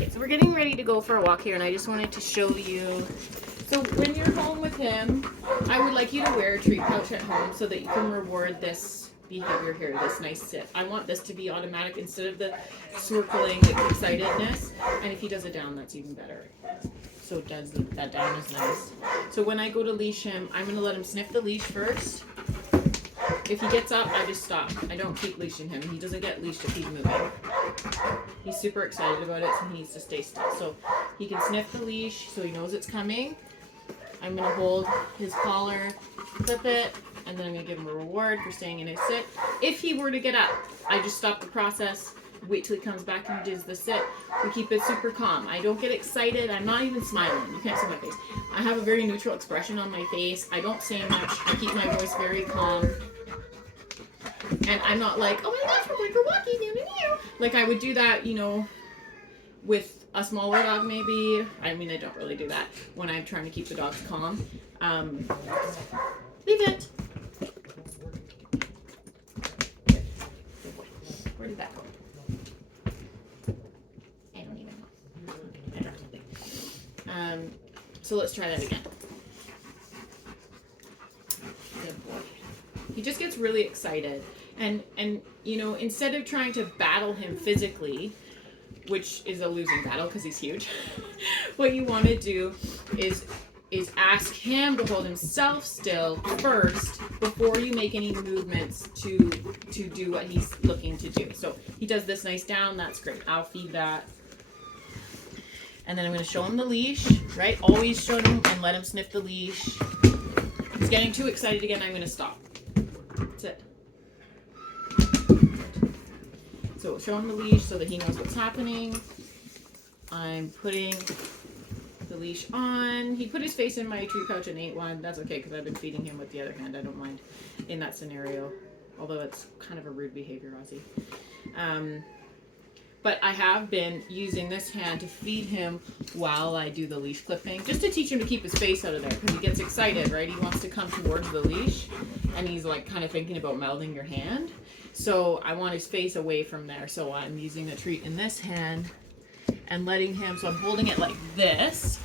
Okay, so we're getting ready to go for a walk here, and I just wanted to show you. So when you're home with him, I would like you to wear a treat pouch at home so that you can reward this behavior here, this nice sit. I want this to be automatic instead of the circling, the excitedness. And if he does it down, that's even better. So it does that down is nice. So when I go to leash him, I'm going to let him sniff the leash first. If he gets up, I just stop. I don't keep leashing him. He doesn't get leashed if he's moving. He's super excited about it, so he needs to stay still. So he can sniff the leash so he knows it's coming. I'm going to hold his collar, clip it, and then I'm going to give him a reward for staying in his sit. If he were to get up, I just stop the process, wait till he comes back and does the sit. We keep it super calm. I don't get excited. I'm not even smiling. You can't see my face. I have a very neutral expression on my face. I don't say much. I keep my voice very calm. And I'm not like, oh my gosh, we're going for walking, like I would do that, you know, with a smaller dog maybe. I mean, I don't really do that when I'm trying to keep the dogs calm. Leave it. Good boy. Where did that go? I don't even know. Okay, I dropped something. So let's try that again. Good boy. He just gets really excited. And you know, instead of trying to battle him physically, which is a losing battle because he's huge, what you want to do is ask him to hold himself still first before you make any movements to do what he's looking to do. So he does this nice down, that's great. I'll feed that. And then I'm going to show him the leash, right? Always show him and let him sniff the leash. He's getting too excited again, I'm going to stop. That's it. So show him the leash so that he knows what's happening. I'm putting the leash on. He put his face in my treat pouch and ate one. That's okay because I've been feeding him with the other hand. I don't mind in that scenario. Although it's kind of a rude behavior, Ozzy. But I have been using this hand to feed him while I do the leash clipping. Just to teach him to keep his face out of there because he gets excited, right? He wants to come towards the leash and he's like kind of thinking about melding your hand. So I want his face away from there. So I'm using the treat in this hand and letting him, so I'm holding it like this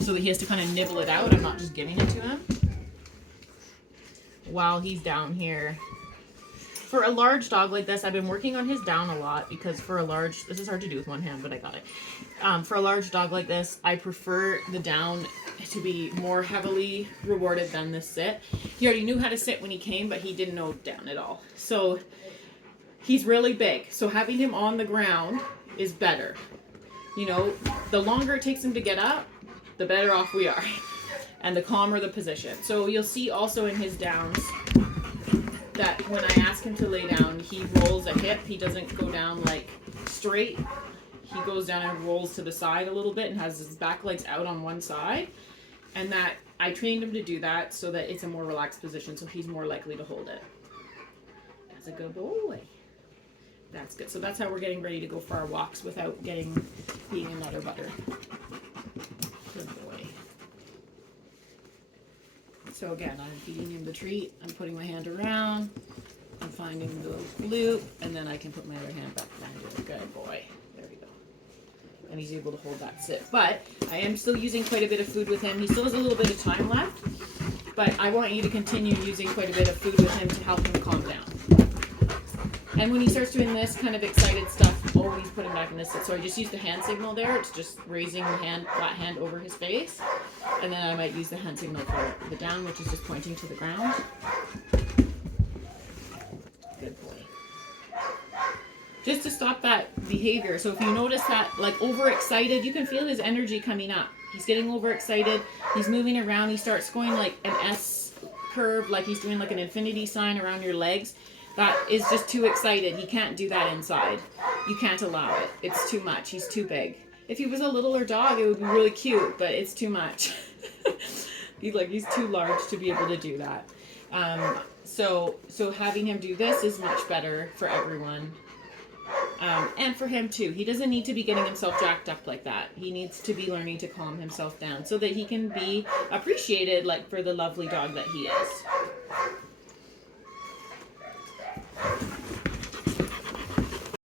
so that he has to kind of nibble it out. I'm not just giving it to him while he's down here. For a large dog like this, I've been working on his down a lot because for a large, this is hard to do with one hand, but I got it. For a large dog like this, I prefer the down to be more heavily rewarded than the sit. He already knew how to sit when he came, but he didn't know down at all. So he's really big. So having him on the ground is better. You know, the longer it takes him to get up, the better off we are. And the calmer the position. So you'll see also in his downs that when I ask him to lay down, he rolls a hip. He doesn't go down like straight. He goes down and rolls to the side a little bit and has his back legs out on one side. And that I trained him to do that so that it's a more relaxed position, so he's more likely to hold it. That's a good boy. That's good. So that's how we're getting ready to go for our walks without being a nutter butter. Good boy. So again, I'm feeding him the treat. I'm putting my hand around. I'm finding the loop, and then I can put my other hand back behind it. Good boy. There we go. And he's able to hold that sit. But I am still using quite a bit of food with him. He still has a little bit of time left, but I want you to continue using quite a bit of food with him to help him calm down. And when he starts doing this kind of excited stuff, always put him back in this sit. So I just use the hand signal there. It's just raising the hand, flat hand over his face. And then I might use the hand signal for the down, which is just pointing to the ground. Good boy. Just to stop that behavior. So if you notice that, like overexcited, you can feel his energy coming up. He's getting overexcited. He's moving around. He starts going like an S curve, like he's doing like an infinity sign around your legs. That is just too excited. He can't do that inside. You can't allow it. It's too much. He's too big. If he was a littler dog, it would be really cute, but it's too much. He's too large to be able to do that. So having him do this is much better for everyone. And for him too. He doesn't need to be getting himself jacked up like that. He needs to be learning to calm himself down so that he can be appreciated like for the lovely dog that he is.